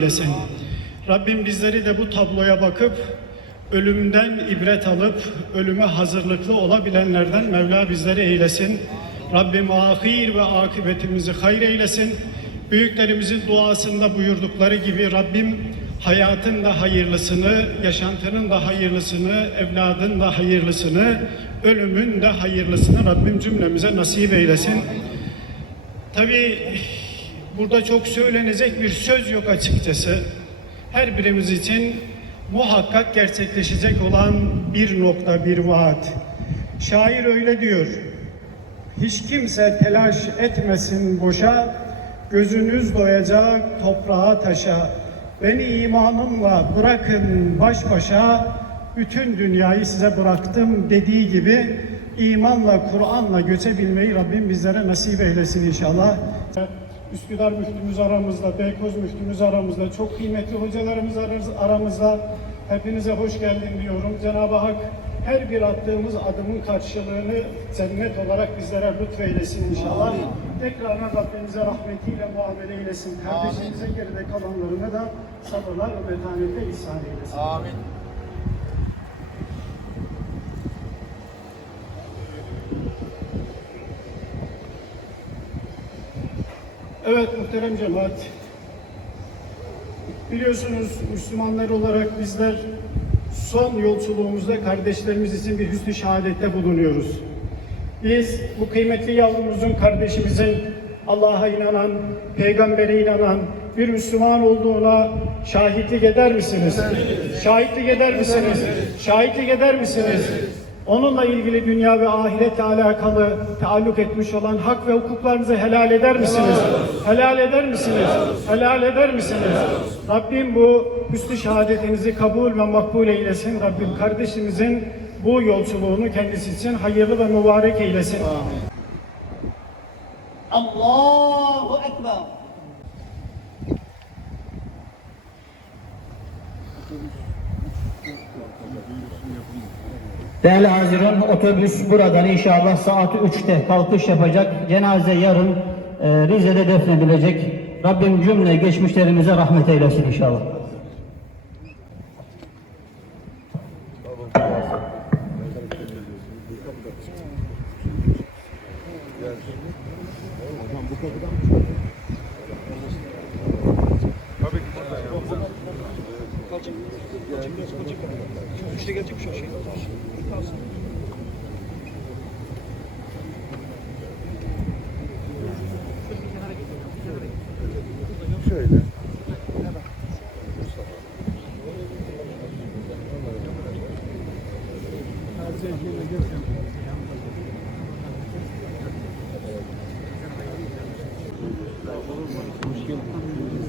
eylesin. Rabbim bizleri de bu tabloya bakıp ölümden ibret alıp ölüme hazırlıklı olabilenlerden Mevla bizleri eylesin. Rabbim ahir ve akıbetimizi hayır eylesin. Büyüklerimizin duasında buyurdukları gibi Rabbim hayatın da hayırlısını, yaşantının da hayırlısını, evladın da hayırlısını, ölümün de hayırlısını Rabbim cümlemize nasip eylesin. Tabii burada çok söylenecek bir söz yok açıkçası. Her birimiz için muhakkak gerçekleşecek olan bir nokta, bir vaat. Şair öyle diyor. Hiç kimse telaş etmesin boşa, gözünüz doyacak toprağa taşa. Beni imanımla bırakın baş başa, bütün dünyayı size bıraktım dediği gibi imanla, Kur'an'la göçebilmeyi Rabbim bizlere nasip eylesin inşallah. Üsküdar müftümüz aramızda, Beykoz müftümüz aramızda, çok kıymetli hocalarımız aramız- aramızda. Hepinize hoş geldin diyorum. Cenab-ı Hak her bir attığımız adımın karşılığını cennet olarak bizlere lütfeylesin inşallah. Tekrardan Rabbimize rahmetiyle muamele eylesin. Kardeşimize geride kalanlarına da sabırlar ve metanetle ihsan eylesin. Amin. Evet muhterem cemaat. Biliyorsunuz Müslümanlar olarak bizler son yolculuğumuzda kardeşlerimiz için bir hüsnü şehadette bulunuyoruz. Biz bu kıymetli yavrumuzun, kardeşimizin Allah'a inanan, peygambere inanan bir Müslüman olduğuna şahitlik eder misiniz? Şahitlik eder misiniz? Şahitlik eder misiniz? Onunla ilgili dünya ve ahiretle alakalı taalluk etmiş olan hak ve hukuklarınızı helal eder misiniz? Helal eder misiniz? Helal eder misiniz? Rabbim bu hüsnü şehadetinizi kabul ve makbul eylesin. Rabbim kardeşimizin bu yolculuğunu kendisi için hayırlı ve mübarek eylesin. Allahu Ekber. Değerli Haziran otobüs buradan inşallah saat 3'te kalkış yapacak. Cenaze yarın e, Rize'de defnedilecek. Rabbim cümle geçmişlerimize rahmet eylesin inşallah. bu kapıdan Çıkacak, çıkacak. Üçte gelecekmiş o Şöyle. Hoş geldin.